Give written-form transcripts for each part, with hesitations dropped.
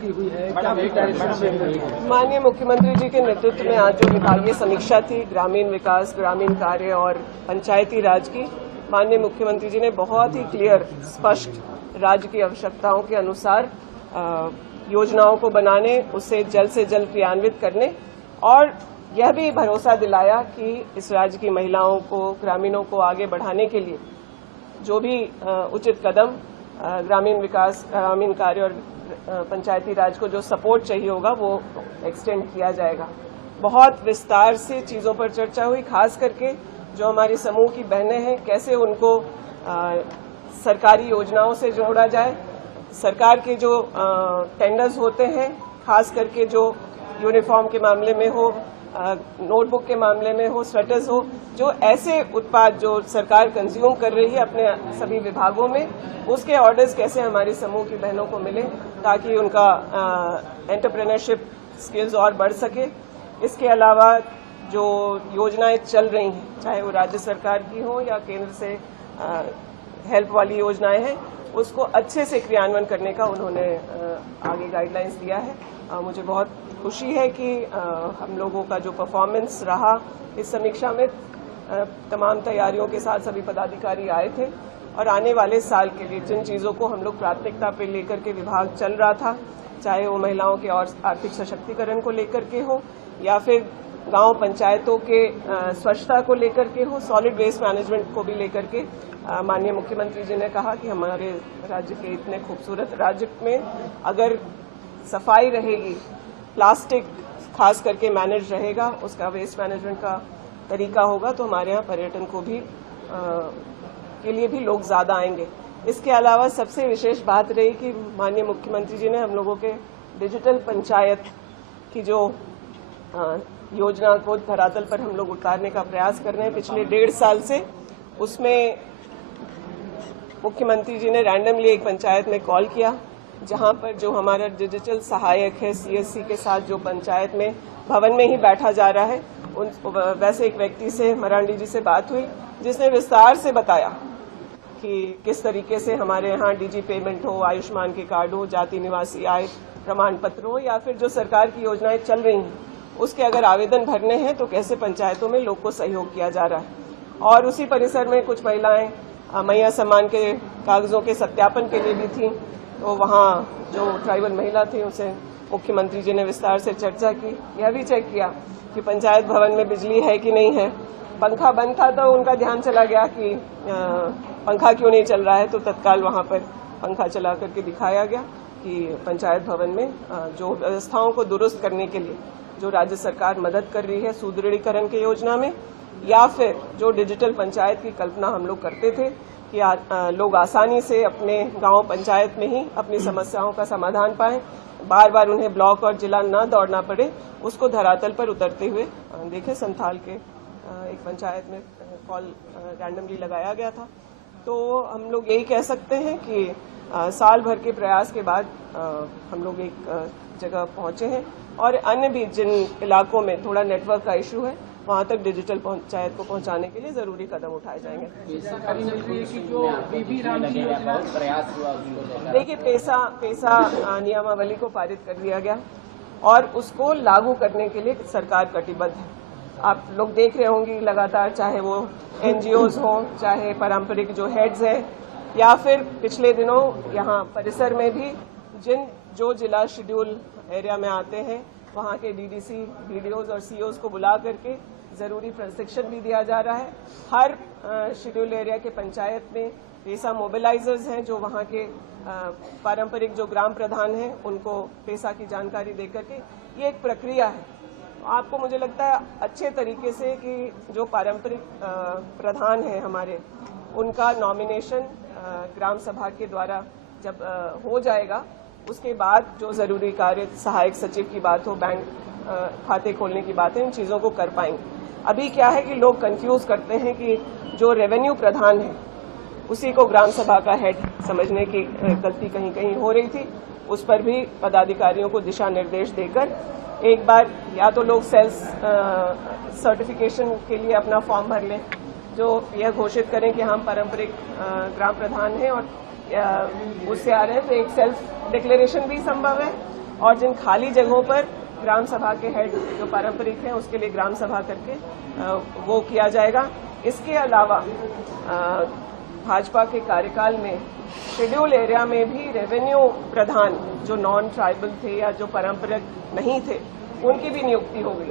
की हुई है, क्या माननीय मुख्यमंत्री जी के नेतृत्व में आज जो विभागीय समीक्षा थी ग्रामीण विकास, ग्रामीण कार्य और पंचायती राज की, माननीय मुख्यमंत्री जी ने बहुत ही क्लियर, स्पष्ट राज्य की आवश्यकताओं के अनुसार योजनाओं को बनाने, उसे जल्द से जल्द क्रियान्वित करने और यह भी भरोसा दिलाया कि इस राज्य की महिलाओं को, ग्रामीणों को आगे बढ़ाने के लिए जो भी उचित कदम ग्रामीण विकास, ग्रामीण कार्य और पंचायती राज को जो सपोर्ट चाहिए होगा वो एक्सटेंड किया जाएगा। बहुत विस्तार से चीज़ों पर चर्चा हुई, खास करके जो हमारे समूह की बहनें हैं कैसे उनको सरकारी योजनाओं से जोड़ा जाए। सरकार के जो टेंडर्स होते हैं, खास करके जो यूनिफॉर्म के मामले में हो, नोटबुक के मामले में हो, स्वेटर्स हो, जो ऐसे उत्पाद जो सरकार कंज्यूम कर रही है अपने सभी विभागों में, उसके ऑर्डर्स कैसे हमारी समूह की बहनों को मिले ताकि उनका एंटरप्रेन्योरशिप स्किल्स और बढ़ सके। इसके अलावा जो योजनाएं चल रही हैं, चाहे वो राज्य सरकार की हो या केंद्र से हेल्प वाली योजनाएं हैं, उसको अच्छे से क्रियान्वयन करने का उन्होंने आगे गाइडलाइंस दिया है। मुझे बहुत खुशी है कि हम लोगों का जो परफॉर्मेंस रहा इस समीक्षा में, तमाम तैयारियों के साथ सभी पदाधिकारी आए थे और आने वाले साल के लिए जिन चीज़ों को हम लोग प्राथमिकता पर लेकर के विभाग चल रहा था, चाहे वो महिलाओं के और आर्थिक सशक्तिकरण को लेकर के हो या फिर गांव पंचायतों के स्वच्छता को लेकर के हो, सॉलिड वेस्ट मैनेजमेंट को भी लेकर के, माननीय मुख्यमंत्री जी ने कहा कि हमारे राज्य के इतने खूबसूरत राज्य में अगर सफाई रहेगी, प्लास्टिक खास करके मैनेज रहेगा, उसका वेस्ट मैनेजमेंट का तरीका होगा, तो हमारे यहाँ पर्यटन को भी के लिए भी लोग ज़्यादा आएंगे। इसके अलावा सबसे विशेष बात रही कि माननीय मुख्यमंत्री जी ने हम लोगों के डिजिटल पंचायत की जो योजना को धरातल पर हम लोग उतारने का प्रयास कर रहे हैं पिछले 1.5 साल से, उसमें मुख्यमंत्री जी ने रैंडमली एक पंचायत में कॉल किया जहां पर जो हमारा डिजिटल सहायक है सीएससी के साथ जो पंचायत में भवन में ही बैठा जा रहा है, वैसे एक व्यक्ति से, मरांडी जी से बात हुई जिसने विस्तार से बताया कि किस तरीके से हमारे यहाँ डीजी पेमेंट हो, आयुष्मान के कार्ड हो, जाति निवासी आय प्रमाण पत्र हो या फिर जो सरकार की योजनाएं चल रही हैं उसके अगर आवेदन भरने हैं तो कैसे पंचायतों में लोग को सहयोग किया जा रहा है। और उसी परिसर में कुछ महिलाएं मैया सम्मान के कागजों के सत्यापन के लिए भी थी, तो वहाँ जो ट्राइबल महिला थी उनसे मुख्यमंत्री जी ने विस्तार से चर्चा की, यह भी चेक किया कि पंचायत भवन में बिजली है कि नहीं है। पंखा बंद था तो उनका ध्यान चला गया कि पंखा क्यों नहीं चल रहा है, तो तत्काल वहाँ पर पंखा चला करके दिखाया गया कि पंचायत भवन में जो व्यवस्थाओं को दुरुस्त करने के लिए जो राज्य सरकार मदद कर रही है सुदृढ़ीकरण की योजना में, या फिर जो डिजिटल पंचायत की कल्पना हम लोग करते थे कि लोग आसानी से अपने गांव पंचायत में ही अपनी समस्याओं का समाधान पाएं, बार बार उन्हें ब्लॉक और जिला न दौड़ना पड़े, उसको धरातल पर उतरते हुए देखे संथाल के एक पंचायत में कॉल रैंडमली लगाया गया था। तो हम लोग यही कह सकते हैं कि साल भर के प्रयास के बाद हम लोग एक जगह पहुंचे हैं और अन्य भी जिन इलाकों में थोड़ा नेटवर्क का इशू है वहां तक डिजिटल पंचायत को पहुंचाने के लिए जरूरी कदम उठाए जाएंगे। देखिए, पेसा नियमावली को पारित कर दिया गया और उसको लागू करने के लिए सरकार कटिबद्ध है। आप लोग देख रहे होंगे लगातार, चाहे वो एनजीओज हो, चाहे पारंपरिक जो हेड्स हैं, या फिर पिछले दिनों यहाँ परिसर में भी जो जिला शेड्यूल एरिया में आते हैं वहाँ के डीडीसी, बीडीओज और सीओज को बुला करके जरूरी प्रशिक्षण भी दिया जा रहा है। हर शेड्यूल एरिया के पंचायत में पेसा मोबिलाइजर्स हैं जो वहाँ के पारंपरिक जो ग्राम प्रधान हैं उनको पेसा की जानकारी दे करके, ये एक प्रक्रिया है। आपको मुझे लगता है अच्छे तरीके से कि जो पारंपरिक प्रधान हैं हमारे, उनका नॉमिनेशन ग्राम सभा के द्वारा जब हो जाएगा, उसके बाद जो जरूरी कार्य, सहायक सचिव की बात हो, बैंक खाते खोलने की बात है, इन चीज़ों को कर पाएंगे। अभी क्या है कि लोग कंफ्यूज करते हैं कि जो रेवेन्यू प्रधान है उसी को ग्राम सभा का हेड समझने की गलती कहीं कहीं हो रही थी। उस पर भी पदाधिकारियों को दिशा निर्देश देकर एक बार या तो लोग सेल्फ सर्टिफिकेशन के लिए अपना फॉर्म भर लें, जो यह घोषित करें कि हम पारंपरिक ग्राम प्रधान हैं और उससे आ रहे हैं, तो एक सेल्फ डिक्लेरेशन भी संभव है, और जिन खाली जगहों पर ग्राम सभा के हेड जो पारंपरिक हैं उसके लिए ग्राम सभा करके वो किया जाएगा। इसके अलावा भाजपा के कार्यकाल में शेड्यूल एरिया में भी रेवेन्यू प्रधान जो नॉन ट्राइबल थे या जो पारंपरिक नहीं थे उनकी भी नियुक्ति हो गई।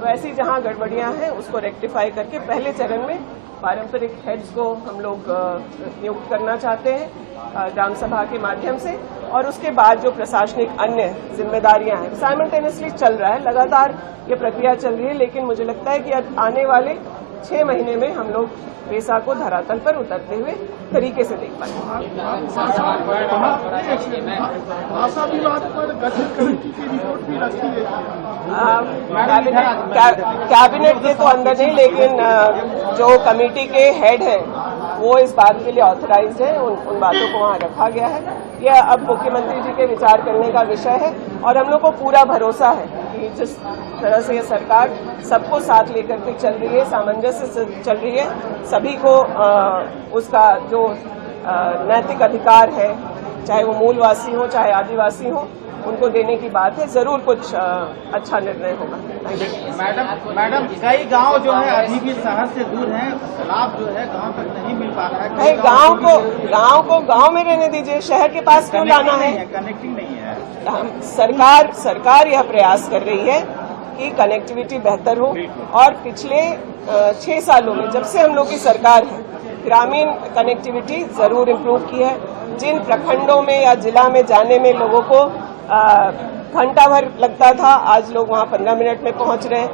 तो ऐसी जहां गड़बड़ियां हैं उसको रेक्टिफाई करके पहले चरण में पारंपरिक हेड्स को हम लोग नियुक्त करना चाहते हैं ग्राम सभा के माध्यम से, और उसके बाद जो प्रशासनिक अन्य जिम्मेदारियां हैं साइमल्टेनियसली चल रहा है, लगातार ये प्रक्रिया चल रही है। लेकिन मुझे लगता है कि आने वाले 6 महीने में हम लोग पेशा को धरातल पर उतरते हुए तरीके से देख पाएंगे। भाषा विवाद पर गठित कमेटी की रिपोर्ट भी रखी है। कैबिनेट के तो अंदर नहीं, लेकिन जो कमेटी के हेड हैं वो इस बात के लिए ऑथराइज्ड है, उन बातों को वहाँ रखा गया है। यह अब मुख्यमंत्री जी के विचार करने का विषय है और हम लोग को पूरा भरोसा है कि जिस तरह से ये सरकार सबको साथ लेकर के चल रही है, सामंजस्य से चल रही है, सभी को उसका जो नैतिक अधिकार है, चाहे वो मूलवासी हो चाहे आदिवासी हो, उनको देने की बात है। जरूर कुछ अच्छा निर्णय होगा। मैडम कई गांव जो है अभी भी शहर से दूर हैं, लाभ जो है गांव तक नहीं मिल पा रहा है। नहीं, गांव को गांव में रहने दीजिए, शहर के पास क्यों लाना है? कनेक्टिंग नहीं सरकार है। यह प्रयास कर रही है कि कनेक्टिविटी बेहतर हो, और पिछले 6 सालों में जब से हम लोग की सरकार है ग्रामीण कनेक्टिविटी जरूर इम्प्रूव की है। जिन प्रखंडों में या जिला में जाने में लोगों को घंटा भर लगता था, आज लोग वहां 15 मिनट में पहुंच रहे हैं।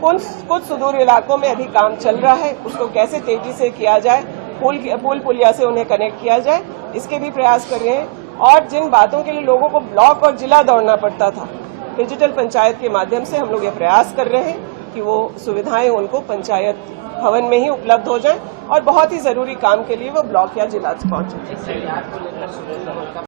कुछ सुदूर इलाकों में अभी काम चल रहा है, उसको कैसे तेजी से किया जाए, पुल पुलिया से उन्हें कनेक्ट किया जाए, इसके भी प्रयास कर रहे हैं। और जिन बातों के लिए लोगों को ब्लॉक और जिला दौड़ना पड़ता था, डिजिटल पंचायत के माध्यम से हम लोग ये प्रयास कर रहे हैं कि वो सुविधाएं उनको पंचायत भवन में ही उपलब्ध हो जाएं, और बहुत ही जरूरी काम के लिए वो ब्लॉक या जिला पहुंचे।